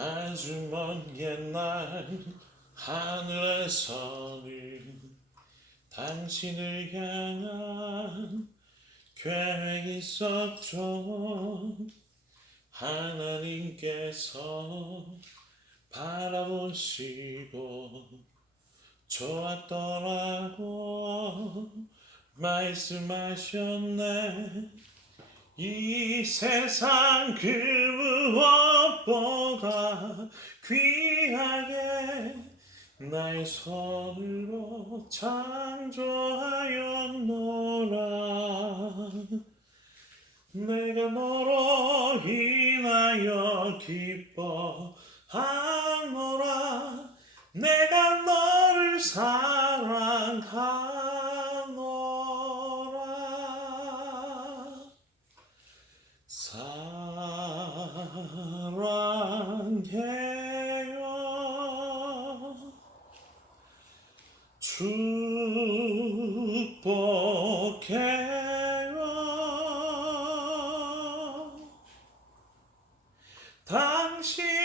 아주 먼 옛날 하늘에서는 당신을 향한 계획이 있었죠. 하나님께서 바라보시고 좋았더라고 말씀하셨네. 이 세상 그 무엇보다 귀하게 나의 손으로 창조하였노라. 내가 너로 인하여 기뻐하노라. 내가 너를 사랑하노라. 사랑해요. 축복해요. 당신